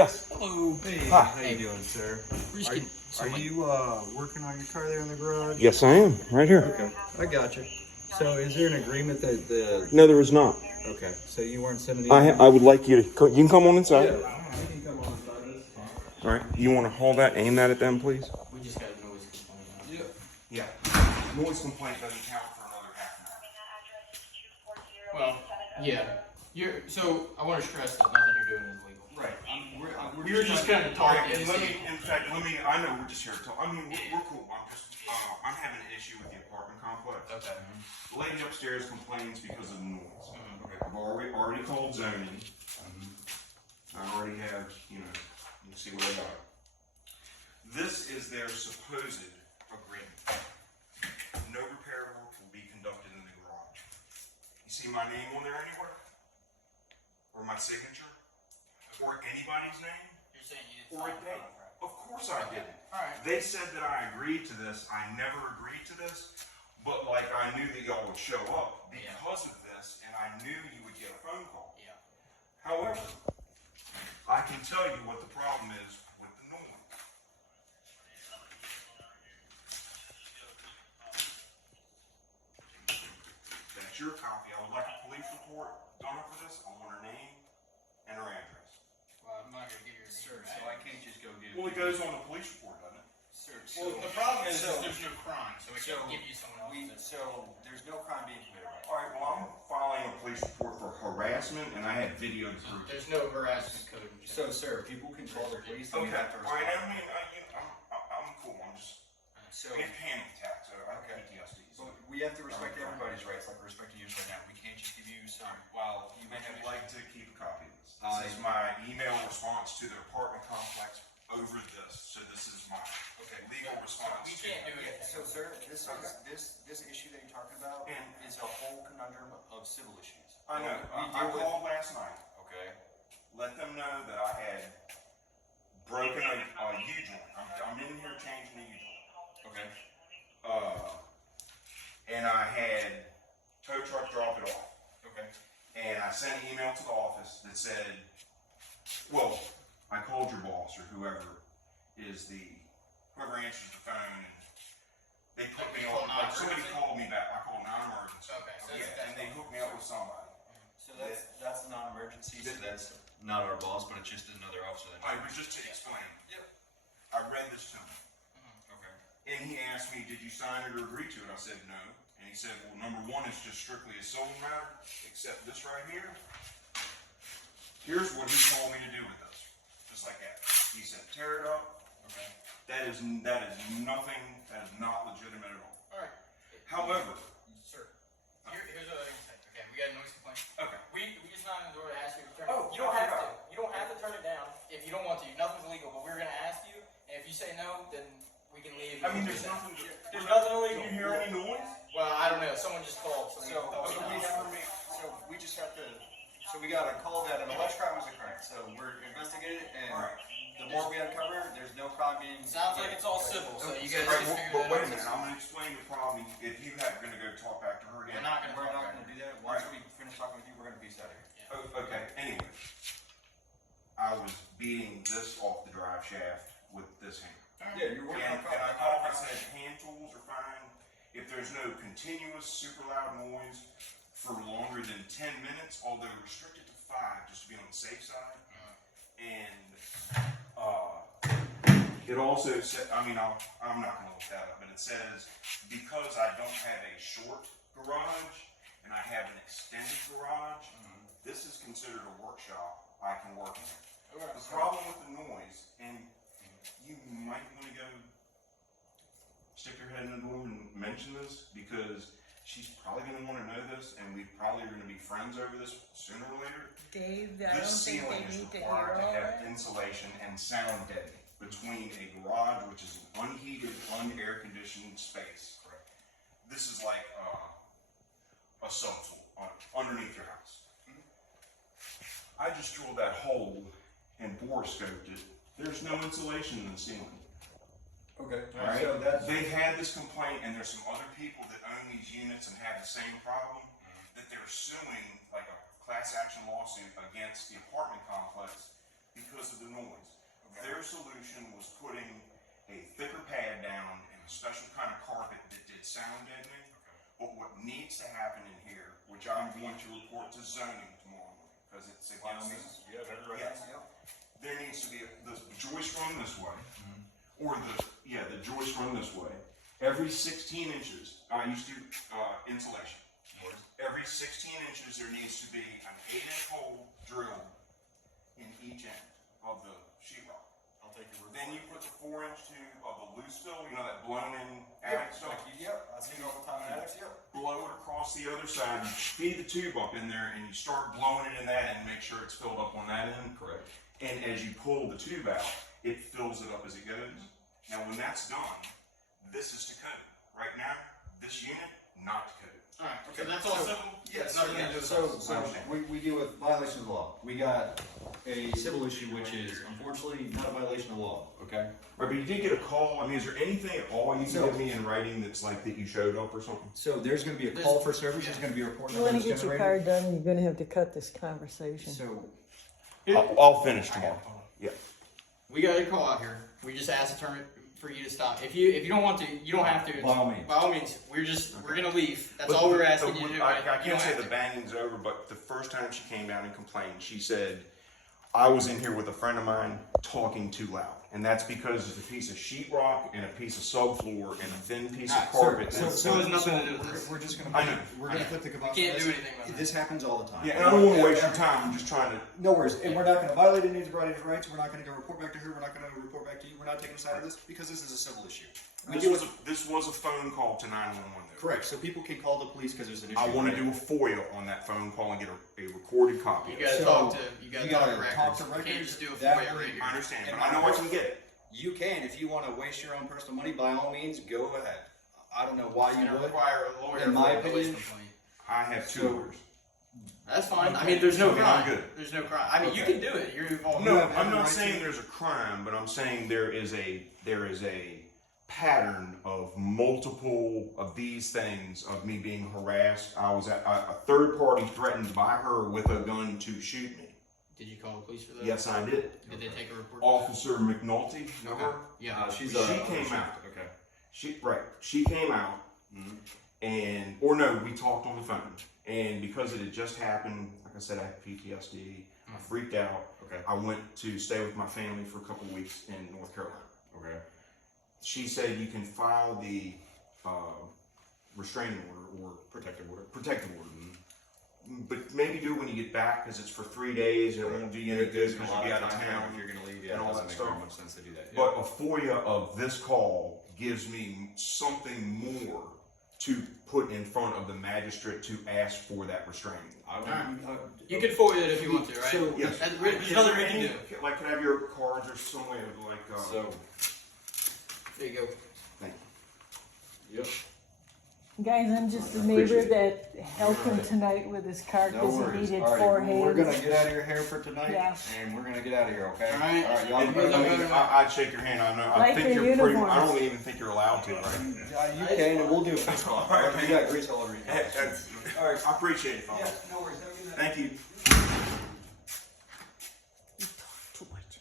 Yes. Hello. Hey, Hi. how you doing, sir? Are you working on your car there in the garage? Yes, I am. Right here. Okay, I got you. So, is there an agreement that the? No, there is not. Okay, so you weren't sending. I would like you to. You can come on inside. Yeah, you can come on inside this. All right. You want to hold that, aim that at them, please? We just got a noise complaint. Yeah. Yeah. Noise complaint doesn't count for another half an hour. Well, yeah. So I want to stress that nothing you're doing is legal. Right. We're just kind of talking. In fact, I know we're just here to talk. I mean, we're cool. I'm having an issue with the apartment complex. Okay. The lady upstairs complains because of the noise. Okay. I've already called zoning. I already have, you see what I got. This is their supposed agreement. No repair work will be conducted in the garage. You see my name on there anywhere? Or my signature? Or anybody's name? You're saying you didn't Or a sign the date? contract. Of course I didn't. All right. They said that I agreed to this. I never agreed to this. But like I knew that y'all would show up because of this, and I knew you would get a phone call. Yeah. However, I can tell you what the problem is with the noise. That's your copy. I would like a police report done for this. I want her name and her address. Well, I'm not going to give you a Sir, name. so I can't just go get. Well, it goes on the police report, doesn't it? Sir, Well, the problem is there's no crime, so we can't give you someone else's. so there's no crime being committed. All right, well, I'm filing a police report for harassment, and I had video proof. There's no harassment code. So, sir, people can call the police. Okay, You have to all right, respond. I mean, I'm cool. I'm just, So, I get panic attacks. I have Okay. PTSD. So. but we have to respect everybody's rights, like we're respecting yours right now. We can't just give you some. While you may have I'd like to keep a copy of this. This is my email response to the apartment complex over this. So this is my legal response. We can't do it. So, sir, this issue that you're talking about is a whole conundrum of civil issues. I know. We I deal with. called last night. Okay. Let them know that I had broken a U-joint. I'm in here changing a U-joint. Okay. And I had tow truck drop it off. Okay. And I sent an email to the office that said, well, I called your boss or whoever answers the phone, and they put me on, like somebody called me back. I called non-emergency. Okay, so and they hooked me up with somebody. So that's a non-emergency. So that's not our boss, but it's just another officer. I was just to explain. Yep. I read this to him. Okay. And he asked me, did you sign it or agree to it? I said no. And he said, well, number one is just strictly a civil matter, except this right here. Here's what he told me to do with this. Just like that. He said, tear it up. Okay. That is nothing, that is not legitimate at all. All right. However, Sir, here's what I'm saying. Okay, we got a noise complaint. okay. We just knocked on the door to ask you to turn it. Oh, You don't I have to. forgot. You don't have to turn it down if you don't want to. Nothing's illegal, but we're going to ask you, and if you say no, then we can leave. I mean, there's nothing. There's nothing illegal. Did you hear any noise? Well, I don't know. Someone just called. So we just have to. So we got a call that an alleged crime was occurring. So we're investigating it, and the more we uncover, there's no crime being. Sounds like it's all civil. So you guys Right, just figure but that wait a out. minute, I'm going to explain the problem. If you have going to go talk back to her again. We're not going to do that. Once we finish talking with you, we're going to be out of here. Oh, okay, anyway. I was beating this off the drive shaft with this hammer. Yeah, you're working And on I called and said hand tools are fine. If there's no continuous super loud noise for longer than 10 minutes, although restricted to 5, just to be on the safe side. And it also said, I mean, I'm not going to look that up, but it says because I don't have a short garage and I have an extended garage, this is considered a workshop. I can work in it. The problem with the noise, and you might want to go stick your head in the door and mention this, because she's probably going to want to know this, and we probably are going to be friends over this sooner or later. Dave, I don't This think ceiling they is need to hear required to all have that. insulation and sound deadening between a garage, which is an unheated, un-air conditioned space. Correct. This is like a subtool underneath your house. I just drilled that hole and borescoped it. There's no insulation in the ceiling. Okay. All right? So that's. They've had this complaint, and there's some other people that own these units and have the same problem, that they're suing, like a class action lawsuit against the apartment complex because of the noise. Their solution was putting a thicker pad down and a special kind of carpet that did sound deadening. But what needs to happen in here, which I'm going to report to zoning tomorrow morning, because it's against this. Yeah, that's right. Yes. There needs to be the joist run this way, or the joist run this way. Every 16 inches, I used to insulation. Every 16 inches, there needs to be an 8-inch hole drilled in each end of the sheetrock. I'll take your word. Then you put the 4-inch tube of the loose fill, you know, that blown-in attic stuff. Yep, I see it all the time in attics. Yep. Blow it across the other side. You feed the tube up in there, and you start blowing it in that end. Make sure it's filled up on that end. Correct. And as you pull the tube out, it fills it up as it goes. Now, when that's done, this is to code. Right now, this unit, not to code. Alright, so that's all civil? Yes. Nothing to do with So us. we deal with violation of the law. We got a civil issue, which is unfortunately not a violation of the law, okay? Right, but you did get a call. I mean, is there anything at all you can So- give me in writing that's like that you showed up or something? So there's gonna be a call for service, there's gonna be a report You number want to that's get your generated. card done, you're going to have to cut this conversation. So, I'll finish tomorrow. Yeah. We got a call out here. We just asked the term for you to stop. If you don't want to, you don't have to. By all means. By all means, we're gonna leave. That's all we're asking you to do. I You can't don't say have the to. banging's over, but the first time she came down and complained, she said, I was in here with a friend of mine talking too loud. And that's because there's a piece of sheetrock and a piece of subfloor and a thin piece of Alright, carpet. so, that's- so it's nothing to do with this. we're just I know, gonna, we're I gonna know. put the kibosh on Can't this. do anything about This happens all the time. Yeah, and I don't want to waste your time. I'm just trying to. No worries, and we're not gonna violate any of anybody's rights, we're not gonna go report back to her, we're not gonna report back to you, we're not taking a side of this, because this is a civil issue. We This deal was, with, this was a phone call to 911 though. correct, so people can call the police because there's an issue. I want to do a FOIA on that phone call and get a recorded copy. You of it. gotta So, talk to. You gotta you talk gotta to talk records. to You can't records. just do a That FOIA way- right here. I understand, And but I know I can get it. You can, if you wanna waste your own personal money, by all means, go ahead. I don't know why It's you gonna would. require a lawyer In my for a noise opinion- complaint. I have two So- orders. That's fine. I mean, there's no Okay, I'm crime. good. There's no crime. I mean, you Okay. can do it. You're involved. No, have I'm every not right saying to- there's a crime, but I'm saying there is a pattern of multiple of these things of me being harassed. I was at a third party threatened by her with a gun to shoot me. Did you call the police for that? Yes, I did. Did they take a report? Officer McNulty, know Okay. her? Yeah. She's She came out. Okay. She came out, or no, we talked on the phone, and because it had just happened, like I said, I had PTSD. I freaked out. Okay. I went to stay with my family for a couple of weeks in North Carolina. Okay. She said you can file the restraining order or Protective order. protective order, but maybe do it when you get back because it's for 3 days and it won't do you any good because you'll be out of town. If you're gonna leave, and yeah, it all doesn't that make very stuff. much sense to do that. But a FOIA of this call gives me something more to put in front of the magistrate to ask for that restraining. You can FOIA it if you want to, right? So- Yes. There's nothing we can do. Like, can I have your cards or some way of like? So, There you go. Thank you. yep. Guys, I'm just a Appreciate neighbor it. that helped him tonight with his car No because he worries. needed All right, 4 we're gonna hands. get out of your hair for tonight, Yeah. and we're gonna get out of here, okay? All right. All right, y'all. And, have a I good mean, night. I'd shake your hand. I know. I Like think their you're pretty. I uniforms. don't even think you're allowed to, right? You can, and we'll do a fist bump. All right, You got grease all over your Hey, face. All right, I appreciate it, fellas. Yeah, no worries. Have a good night. Thank you. Too much.